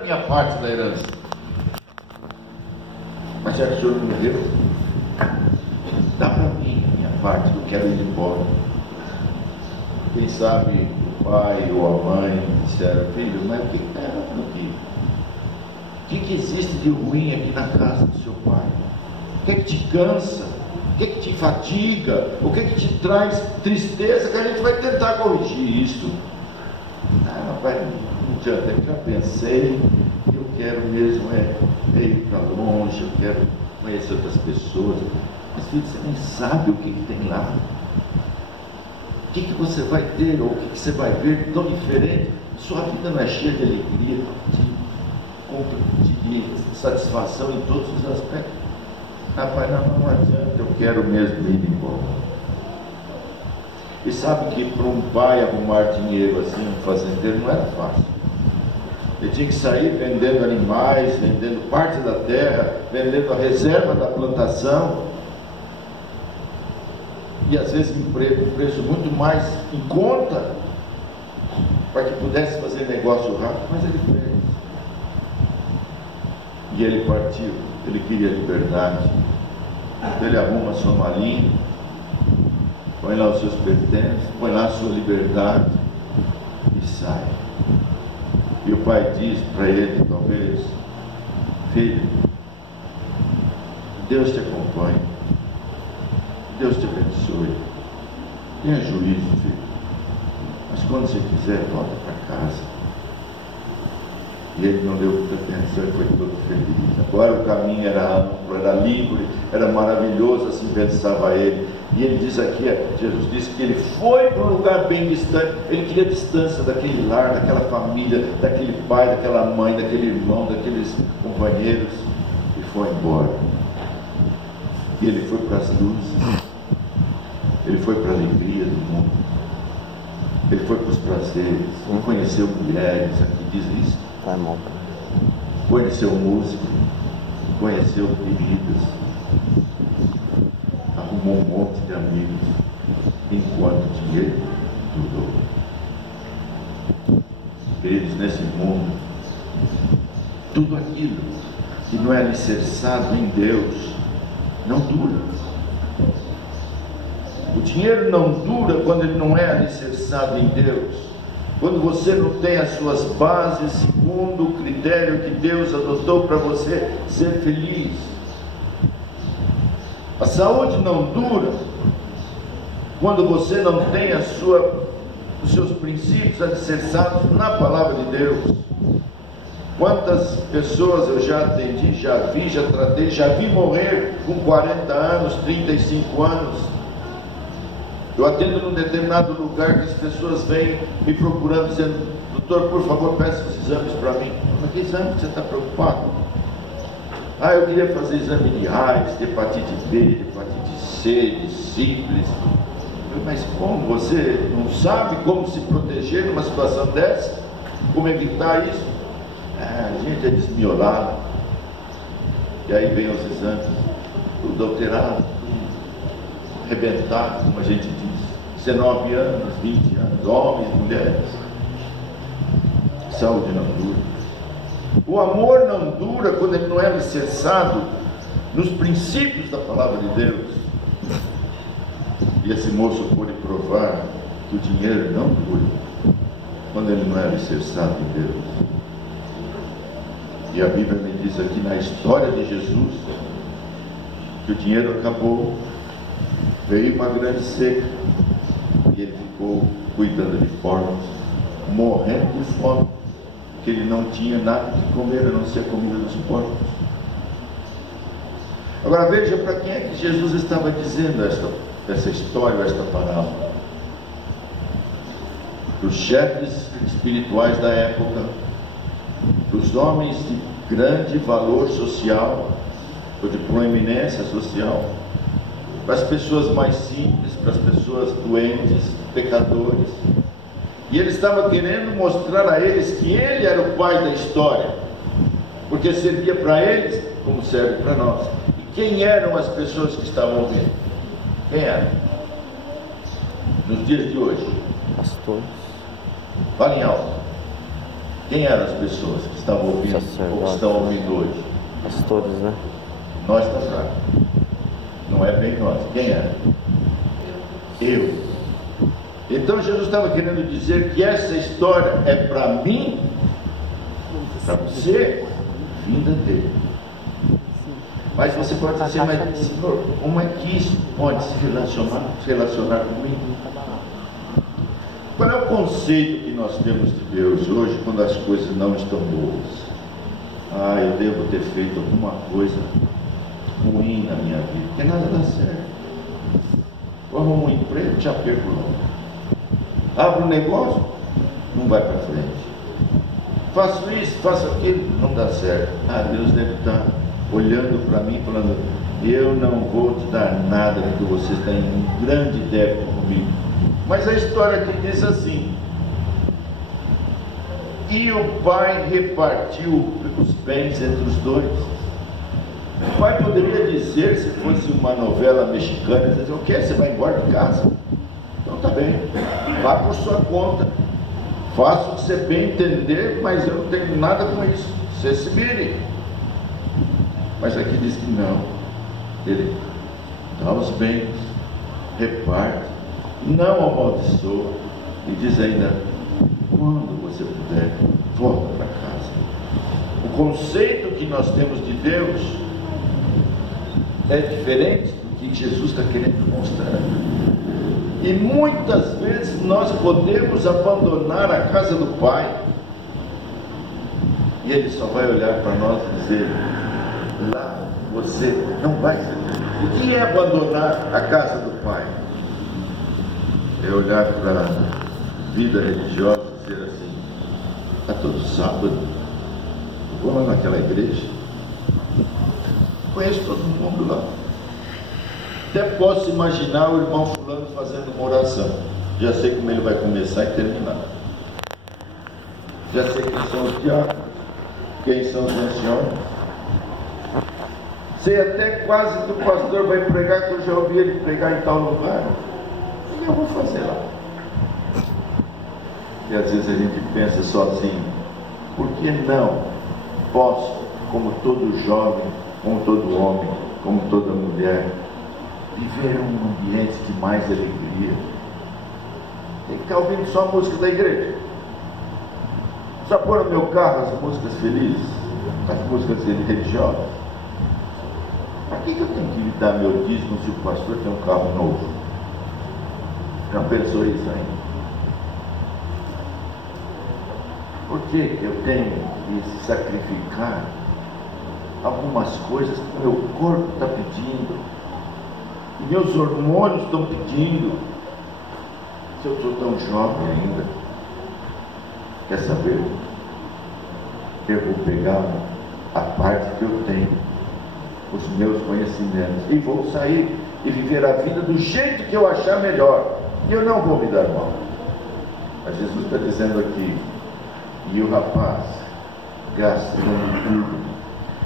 a minha parte da herança. Mas já que o senhor morreu, dá para mim a minha parte, que eu quero ir embora. Quem sabe o pai ou a mãe disseram: filho, mas o que está errado aqui? O que existe de ruim aqui na casa do seu pai? O que te cansa? O que te fatiga? O que te traz tristeza? Que a gente vai tentar corrigir isso. Ah, pai, não adianta, eu já pensei, eu quero mesmo ir para longe, eu quero conhecer outras pessoas. Mas filho, você nem sabe o que tem lá. O que você vai ter, ou o que você vai ver tão diferente? Sua vida não é cheia de alegria, de satisfação em todos os aspectos. Rapaz, não adianta, eu quero mesmo ir embora. E sabe que para um pai arrumar dinheiro assim, um fazendeiro, não era fácil. Ele tinha que sair vendendo animais, vendendo parte da terra, vendendo a reserva da plantação. E às vezes um preço muito mais em conta, para que pudesse fazer negócio rápido, mas ele fez. E ele partiu, ele queria liberdade. Ele arruma a sua malinha, põe lá os seus pertences, põe lá a sua liberdade e sai. E o pai diz para ele, talvez: filho, Deus te acompanhe, Deus te abençoe, tenha juízo, filho, mas quando você quiser, volta para casa. E ele não deu muita atenção e foi todo feliz. Agora o caminho era amplo, era livre, era maravilhoso, assim pensava ele. E ele diz aqui, Jesus disse que ele foi para um lugar bem distante. Ele queria distância daquele lar, daquela família, daquele pai, daquela mãe, daquele irmão, daqueles companheiros, e foi embora. E ele foi para as luzes, ele foi para a alegria do mundo, ele foi para os prazeres, ele conheceu mulheres, aqui diz isso, conheceu música, conheceu bebidas, arrumou um monte de amigos, enquanto o dinheiro durou. Queridos, nesse mundo, tudo aquilo que não é alicerçado em Deus não dura. O dinheiro não dura quando ele não é alicerçado em Deus. Quando você não tem as suas bases segundo o critério que Deus adotou para você ser feliz. A saúde não dura quando você não tem os seus princípios alicerçados na palavra de Deus. Quantas pessoas eu já atendi, já vi, já tratei, já vi morrer com 40 anos, 35 anos. Eu atendo num determinado lugar que as pessoas vêm me procurando, dizendo: doutor, por favor, peça os exames para mim. Mas que exame que você está preocupado? Ah, eu queria fazer exame de AIDS, de hepatite B, de hepatite C, de sífilis. Mas como? Você não sabe como se proteger numa situação dessa? Como evitar isso? A gente é desmiolado. E aí vem os exames, tudo alterado, arrebentado, como a gente diz. 19 anos, 20 anos, homens, mulheres. Saúde não dura. O amor não dura quando ele não é alicerçado nos princípios da palavra de Deus. E esse moço pôde provar que o dinheiro não dura quando ele não é alicerçado em Deus. E a Bíblia me diz aqui na história de Jesus que o dinheiro acabou, veio uma grande seca e ele ficou cuidando de porcos, morrendo de fome, porque ele não tinha nada que comer a não ser a comida dos porcos. Agora veja para quem é que Jesus estava dizendo essa história, esta parábola. Para os chefes espirituais da época, para os homens de grande valor social, ou de proeminência social, para as pessoas mais simples, para as pessoas doentes, pecadores. E ele estava querendo mostrar a eles que ele era o pai da história, porque servia para eles como serve para nós. E quem eram as pessoas que estavam ouvindo? Quem eram? Nos dias de hoje? Pastores. Falem alto. Quem eram as pessoas que estavam ouvindo, ou que estão ouvindo hoje? Pastores, né? Nós está fraco. Não é bem nós. Quem é? Eu. Então Jesus estava querendo dizer que essa história é para mim, para você, vinda dele. Mas você pode dizer, mas Senhor, como é que isso pode se relacionar comigo? Qual é o conceito que nós temos de Deus hoje quando as coisas não estão boas? Ah, eu devo ter feito alguma coisa ruim na minha vida, porque nada dá certo. Eu arrumo um emprego, já perco logo. Abro um negócio, não vai para frente. Faço isso, faço aquilo, não dá certo. Ah, Deus deve estar olhando para mim falando, eu não vou te dar nada porque você está em um grande débito comigo. Mas a história aqui diz assim: e o pai repartiu os bens entre os dois. O pai poderia dizer, se fosse uma novela mexicana, dizer, o que? Você vai embora de casa? Então tá bem, vá por sua conta, faça o que você bem entender, mas eu não tenho nada com isso, você se vire. Mas aqui diz que não, ele dá os bens, reparte, não amaldiçoa, e diz ainda, quando você puder, volta para casa. O conceito que nós temos de Deus é diferente do que Jesus está querendo mostrar. E muitas vezes nós podemos abandonar a casa do Pai, e Ele só vai olhar para nós e dizer, lá você não vai ser. O que é abandonar a casa do Pai? É olhar para a vida religiosa e dizer assim, está todo sábado, vou lá naquela igreja, conheço todo mundo lá, até posso imaginar o irmão fulano fazendo uma oração, já sei como ele vai começar e terminar, já sei quem são os diáconos, quem são os anciões, sei até quase que o pastor vai pregar, que eu já ouvi ele pregar em tal lugar, e eu vou fazer lá. E às vezes a gente pensa sozinho, por que não posso, como todo jovem, como todo homem, como toda mulher, viver um ambiente de mais alegria? Tem que estar ouvindo só a música da igreja, só pôr no meu carro as músicas felizes, as músicas religiosas. Para que eu tenho que dar meu dízimo se o pastor tem um carro novo? Já pensou isso ainda? Por que eu tenho que sacrificar algumas coisas que o meu corpo está pedindo, e meus hormônios estão pedindo, se eu sou tão jovem ainda? Quer saber? Eu vou pegar a parte que eu tenho, os meus conhecimentos, e vou sair e viver a vida do jeito que eu achar melhor, e eu não vou me dar mal. Mas Jesus está dizendo aqui, e o rapaz gastando tudo.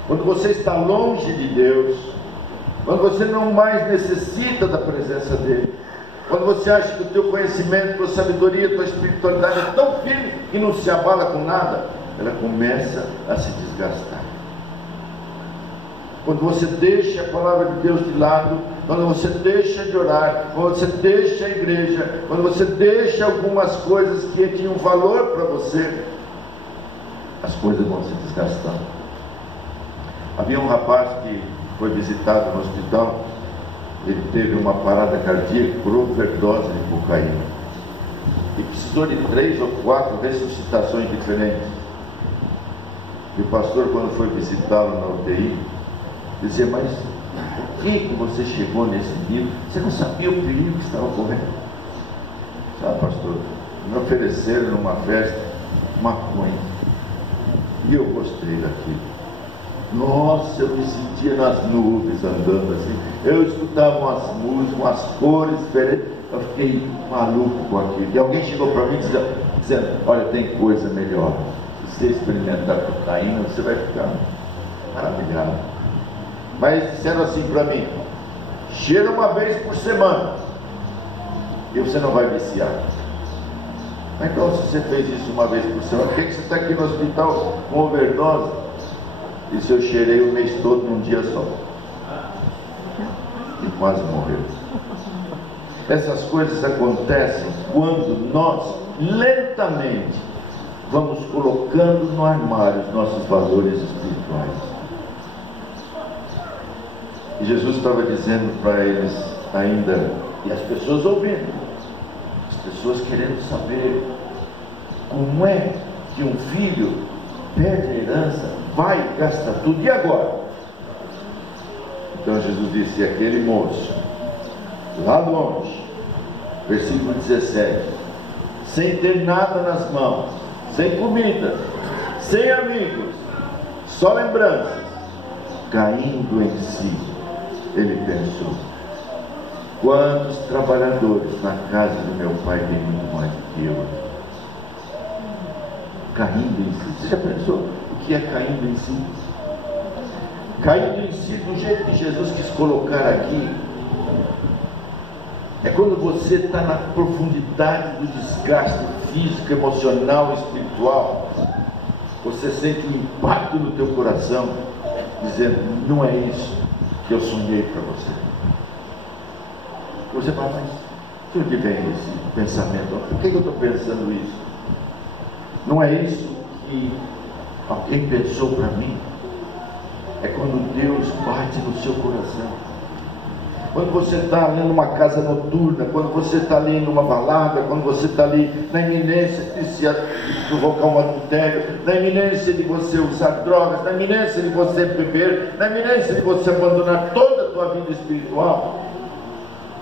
Quando você está longe de Deus, quando você não mais necessita da presença dele, quando você acha que o teu conhecimento, tua sabedoria, tua espiritualidade é tão firme que não se abala com nada, ela começa a se desgastar. Quando você deixa a palavra de Deus de lado, quando você deixa de orar, quando você deixa a igreja, quando você deixa algumas coisas que tinham valor para você, as coisas vão se desgastando. Havia um rapaz que foi visitado no hospital, ele teve uma parada cardíaca por overdose de cocaína e precisou de 3 ou 4 ressuscitações diferentes. E o pastor, quando foi visitá-lo na UTI, dizia, mas por que você chegou nesse nível? Você não sabia o perigo que estava correndo? Sabe, pastor, me ofereceram numa festa maconha e eu gostei daquilo. Nossa, eu me sentia nas nuvens andando assim, eu escutava umas músicas, umas cores diferentes, eu fiquei maluco com aquilo. E alguém chegou para mim dizendo, olha, tem coisa melhor, se você experimentar cocaína, você vai ficar maravilhado. Mas disseram assim para mim, cheira uma vez por semana e você não vai viciar. Então, se você fez isso uma vez por semana, por que você está aqui no hospital com overdose? E se eu cheirei o mês todo num dia só? E quase morreu. Essas coisas acontecem quando nós, lentamente, vamos colocando no armário os nossos valores espirituais. E Jesus estava dizendo para eles ainda, e as pessoas ouvindo, as pessoas querendo saber como é que um filho perde a herança, vai e gasta tudo, e agora? Então Jesus disse, aquele moço, lá longe, versículo 17, sem ter nada nas mãos, sem comida, sem amigos, só lembranças, caindo em si, ele pensou, quantos trabalhadores na casa do meu pai tem muito mais do que eu? Caindo em si. Você já pensou o que é caindo em si? Caindo em si do jeito que Jesus quis colocar aqui, é quando você está na profundidade do desgaste físico, emocional, espiritual, você sente um impacto no teu coração, dizendo, não é isso que eu sonhei para você. Você fala, mas de onde vem esse pensamento? Por que eu estou pensando isso? Não é isso que alguém pensou para mim? É quando Deus bate no seu coração. Quando você está ali numa casa noturna, quando você está ali numa balada, quando você está ali na iminência de se provocar um adultério, na iminência de você usar drogas, na iminência de você beber, na iminência de você abandonar toda a tua vida espiritual,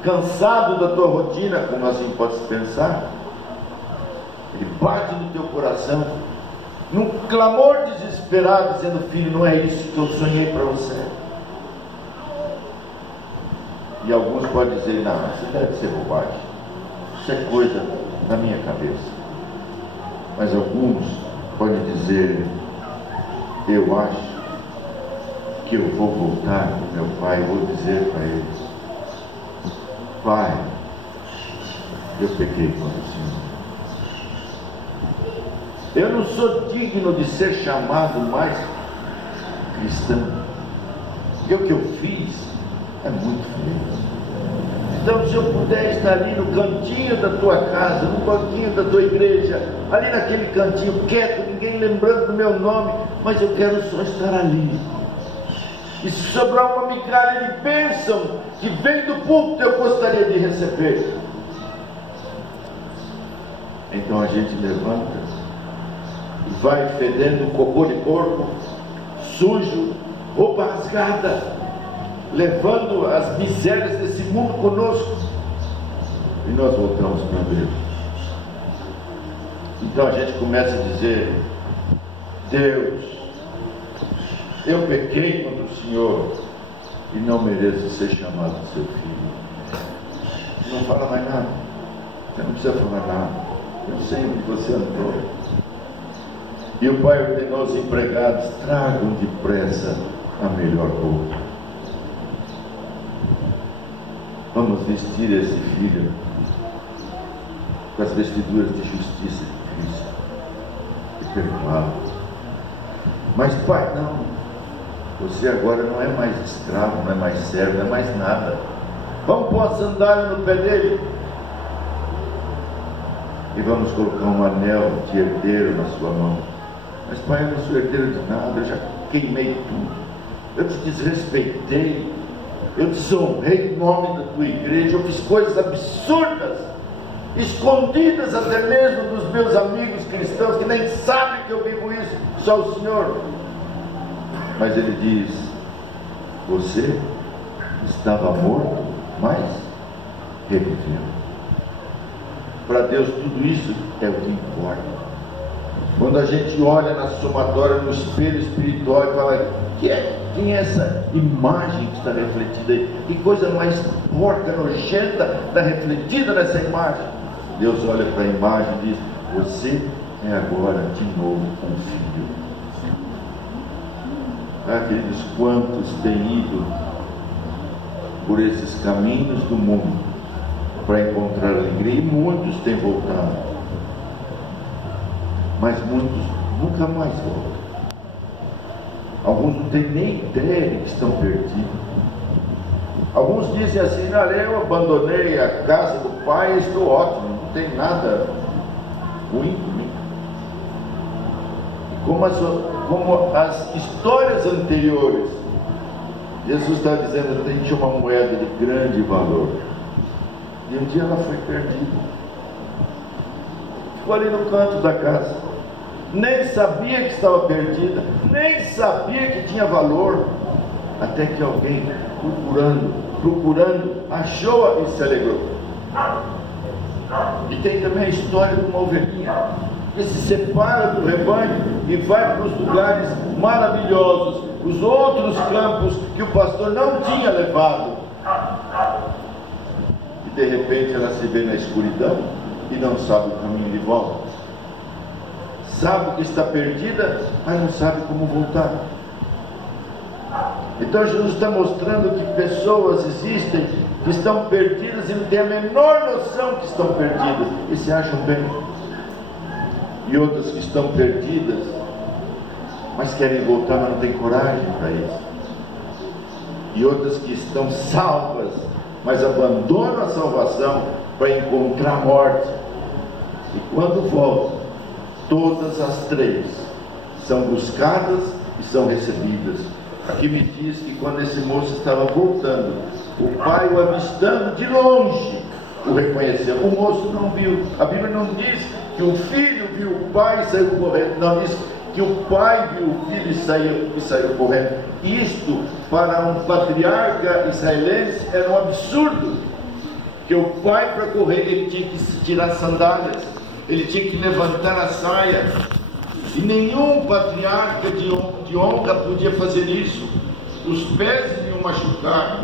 cansado da tua rotina, como assim pode se pensar, ele bate no teu coração, num clamor desesperado, dizendo, filho, não é isso que eu sonhei para você. E alguns podem dizer, não, isso deve ser bobagem, isso é coisa da minha cabeça. Mas alguns podem dizer, eu acho que eu vou voltar para meu pai e vou dizer para ele, pai, eu pequei contra o Senhor. Eu não sou digno de ser chamado mais cristão, porque o que eu fiz é muito feio. Então, se eu puder estar ali no cantinho da tua casa, no banquinho da tua igreja, ali naquele cantinho quieto, ninguém lembrando do meu nome, mas eu quero só estar ali. E se sobrar uma migalha de bênção que vem do púlpito, eu gostaria de receber. Então a gente levanta e vai fedendo cocô de porco, sujo, roupa rasgada, levando as misérias desse mundo conosco, e nós voltamos para Deus. Então a gente começa a dizer, Deus, eu pequei contra o Senhor e não mereço ser chamado de seu filho. Não fala mais nada, você não precisa falar nada, eu sei onde você andou. E o pai ordenou aos empregados, tragam depressa a melhor roupa. Vamos vestir esse filho com as vestiduras de justiça de Cristo e perdoá-lo. Mas pai, não, você agora não é mais escravo, não é mais servo, não é mais nada. Vamos pôr a sandália no pé dele e vamos colocar um anel de herdeiro na sua mão. Mas pai, eu não sou herdeiro de nada, eu já queimei tudo, eu te desrespeitei, eu desonrei o nome da tua igreja, eu fiz coisas absurdas, escondidas até mesmo dos meus amigos cristãos, que nem sabem que eu vivo isso, só o Senhor. Mas ele diz, você estava morto, mas reviveu. Para Deus tudo isso é o que importa. Quando a gente olha na somatória, no espelho espiritual e fala, quem é essa imagem que está refletida aí? Que coisa mais porca, nojenta está refletida nessa imagem? Deus olha para a imagem e diz, você é agora de novo um filho. Ah, queridos, quantos têm ido por esses caminhos do mundo para encontrar alegria, e muitos têm voltado. mas muitos nunca mais voltam. Alguns não têm nem ideia de que estão perdidos. Alguns dizem assim: olha, eu abandonei a casa do pai e estou ótimo, não tem nada ruim comigo. E como as histórias anteriores, Jesus está dizendo: tem tinha uma moeda de grande valor, e um dia ela foi perdida, ficou ali no canto da casa, nem sabia que estava perdida, nem sabia que tinha valor, até que alguém procurando, achou-a e se alegrou. E tem também a história de uma ovelhinha que se separa do rebanho e vai para os lugares maravilhosos, os outros campos que o pastor não tinha levado, e de repente ela se vê na escuridão e não sabe o caminho de volta, sabe que está perdida, mas não sabe como voltar. Então Jesus está mostrando que pessoas existem que estão perdidas e não têm a menor noção que estão perdidas e se acham bem, e outras que estão perdidas mas querem voltar, mas não têm coragem para isso, e outras que estão salvas mas abandonam a salvação para encontrar a morte, e quando voltam, todas as três são buscadas e são recebidas. Aqui me diz que quando esse moço estava voltando, o pai, o avistando de longe, o reconheceu. O moço não viu. A Bíblia não diz que o filho viu o pai e saiu correndo, não, diz que o pai viu o filho e saiu correndo. Isto, para um patriarca israelense, era um absurdo, que o pai, para correr, ele tinha que se tirar as sandálias, ele tinha que levantar a saia, e nenhum patriarca de honra podia fazer isso. Os pés iam machucar,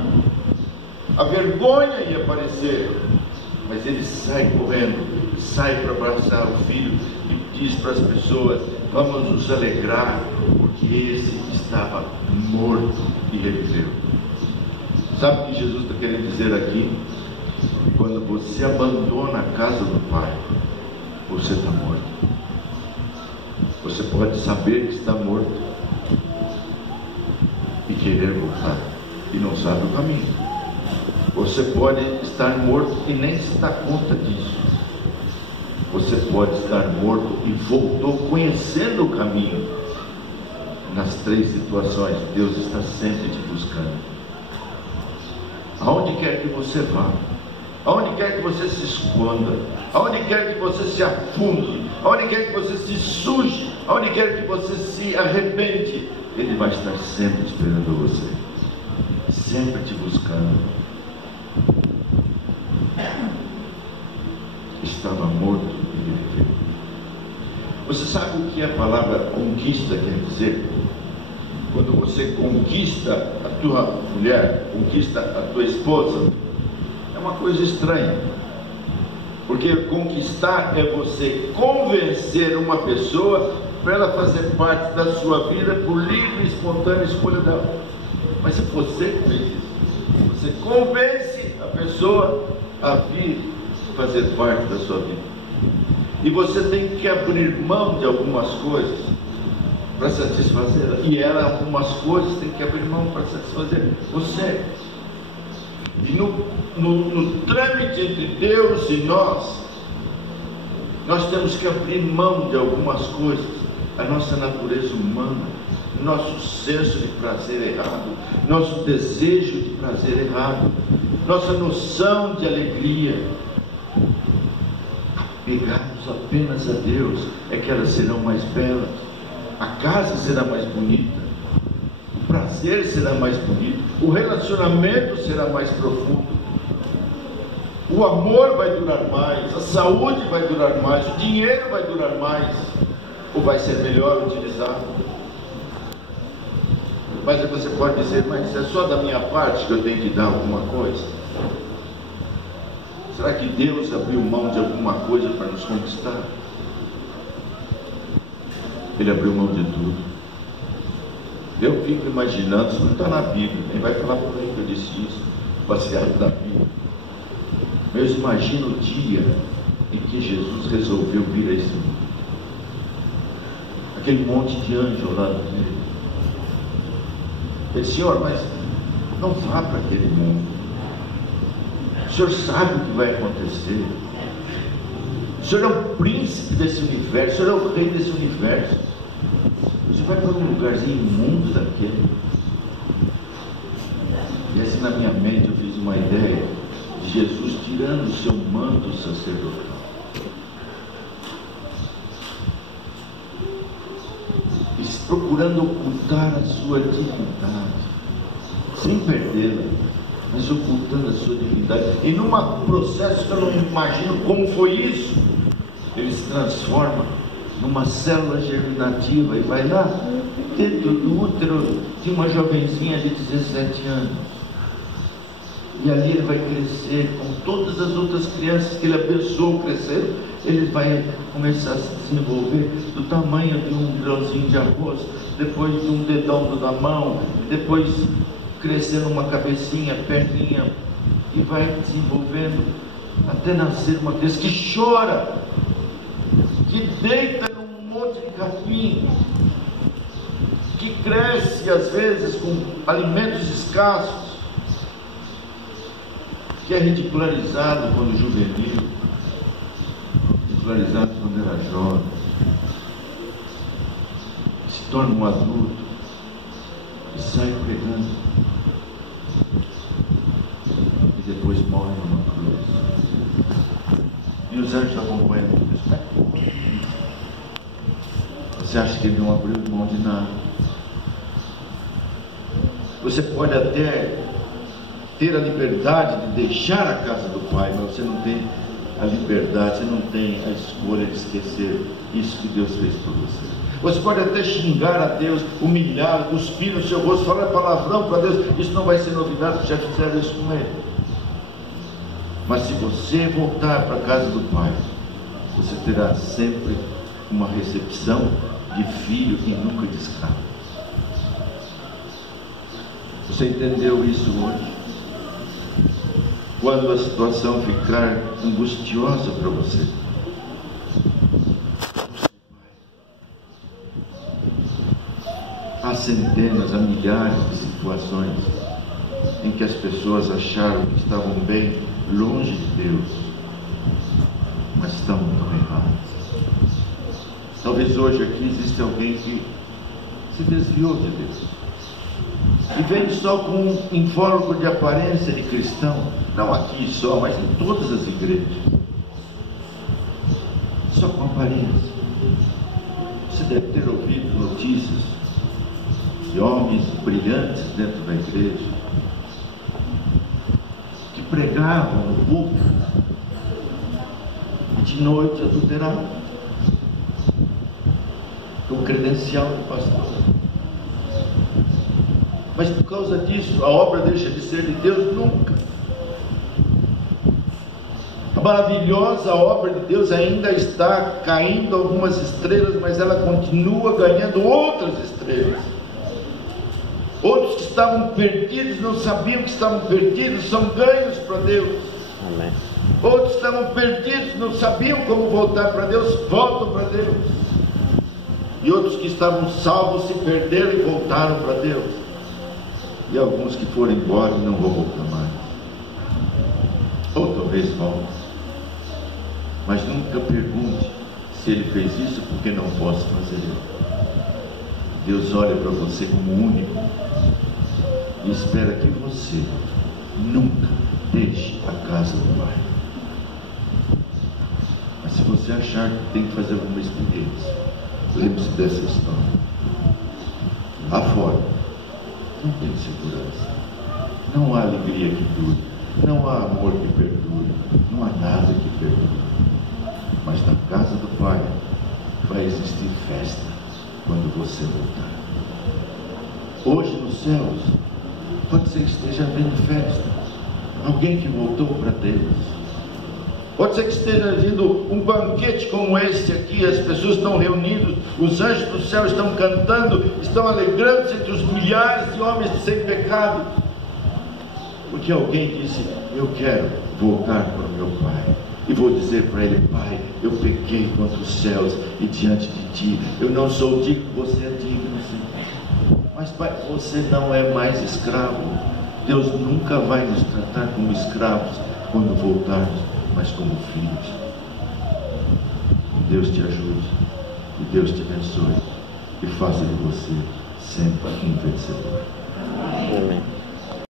a vergonha ia aparecer, mas ele sai correndo, sai para abraçar o filho e diz para as pessoas: vamos nos alegrar, porque esse estava morto e reviveu. Sabe o que Jesus está querendo dizer aqui? Quando você abandona a casa do Pai, você está morto. Você pode saber que está morto e querer voltar, e não sabe o caminho. Você pode estar morto e nem se dá conta disso. Você pode estar morto e voltou conhecendo o caminho. Nas três situações, Deus está sempre te buscando. Aonde quer que você vá, aonde quer que você se esconda, aonde quer que você se afunde, aonde quer que você se suje, aonde quer que você se arrepende, Ele vai estar sempre esperando você, sempre te buscando. Estava morto e reviveu. Você sabe o que a palavra conquista quer dizer? Quando você conquista a tua mulher, conquista a tua esposa, é uma coisa estranha, porque conquistar é você convencer uma pessoa para ela fazer parte da sua vida por livre e espontânea escolha dela. Mas se você fez isso, você convence a pessoa a vir fazer parte da sua vida, e você tem que abrir mão de algumas coisas para satisfazê-la, e ela algumas coisas tem que abrir mão para satisfazer você. E no trâmite entre Deus e nós temos que abrir mão de algumas coisas, a nossa natureza humana, nosso senso de prazer errado, nosso desejo de prazer errado, nossa noção de alegria. Apegados apenas a Deus é que elas serão mais belas, a casa será mais bonita, o prazer será mais bonito, o relacionamento será mais profundo, o amor vai durar mais, a saúde vai durar mais, o dinheiro vai durar mais, ou vai ser melhor utilizado. Mas você pode dizer: mas é só da minha parte que eu tenho que dar alguma coisa? Será que Deus abriu mão de alguma coisa para nos conquistar? Ele abriu mão de tudo. Eu fico imaginando, isso não está na Bíblia, nem vai falar por aí que eu disse isso, baseado na Bíblia. Mas imagina o dia em que Jesus resolveu vir a esse mundo. aquele monte de anjo ao lado dele. Ele disse: Senhor, mas não vá para aquele mundo. O Senhor sabe o que vai acontecer. O Senhor é o príncipe desse universo, o Senhor é o rei desse universo. O Senhor vai para um lugarzinho imundo daquele. E assim na minha mente eu fiz uma ideia de Jesus tirando o seu manto sacerdotal e procurando ocultar a sua divindade, sem perdê-la, mas ocultando a sua divindade. E num processo que eu não imagino como foi isso, ele se transforma numa célula germinativa e vai lá dentro do útero de uma jovenzinha de 17 anos. E ali ele vai crescer, como todas as outras crianças que ele abençoou crescer, ele vai começar a se desenvolver do tamanho de um grãozinho de arroz, depois de um dedão da mão, depois crescendo uma cabecinha, perninha, e vai desenvolvendo até nascer uma criança que chora, que deita num monte de capim, que cresce às vezes com alimentos escassos, que é ridicularizado quando juvenil, ridicularizado quando era jovem, se torna um adulto e sai pregando, e depois morre numa cruz. E os anjos acompanham tudo isso. Você acha que ele não abriu mão de nada? Você pode até ter a liberdade de deixar a casa do Pai, mas você não tem a liberdade, você não tem a escolha de esquecer isso que Deus fez por você. Você pode até xingar a Deus, humilhá-lo, cuspir no seu rosto, falar palavrão para Deus, isso não vai ser novidade, porque já fizeram isso com Ele. Mas se você voltar para a casa do Pai, você terá sempre uma recepção de filho e nunca de escravo. Você entendeu isso hoje? Quando a situação ficar angustiosa para você, há centenas, há milhares de situações em que as pessoas acharam que estavam bem longe de Deus, mas estavam tão errados. Talvez hoje aqui exista alguém que se desviou de Deus e veio só com um invólucro de aparência de cristão, não aqui só, mas em todas as igrejas, só com aparência. Você deve ter ouvido notícias de homens brilhantes dentro da igreja que pregavam no púlpito e de noite adulteravam com credencial do pastor. Mas por causa disso, a obra deixa de ser de Deus? Nunca. A maravilhosa obra de Deus ainda está caindo algumas estrelas, mas ela continua ganhando outras estrelas. Outros que estavam perdidos, não sabiam que estavam perdidos, são ganhos para Deus. Amém. Outros que estavam perdidos, não sabiam como voltar para Deus, voltam para Deus. E outros que estavam salvos se perderam e voltaram para Deus. E alguns que foram embora e não vão voltar mais. Ou talvez volte. Mas nunca pergunte se ele fez isso porque não posso fazer eu. Deus olha para você como único e espera que você nunca deixe a casa do Pai. Mas se você achar que tem que fazer alguma experiência, lembre-se dessa história. Lá fora não tem segurança, não há alegria que dure, não há amor que perdure, não há nada que perdure. Mas na casa do Pai vai existir festa quando você voltar. Hoje nos céus pode ser que esteja havendo festa, alguém que voltou para Deus. Pode ser que esteja havendo um banquete como este aqui, as pessoas estão reunidas, os anjos do céu estão cantando, estão alegrando-se entre os milhares de homens sem pecado, porque alguém disse: eu quero voltar para o meu Pai, e vou dizer para ele: Pai, eu pequei contra os céus e diante de ti, eu não sou digno, você é digno, Senhor. Mas Pai, você não é mais escravo. Deus nunca vai nos tratar como escravos quando voltarmos, mas como filhos. Deus te ajude e Deus te abençoe e faça de você sempre um vencedor.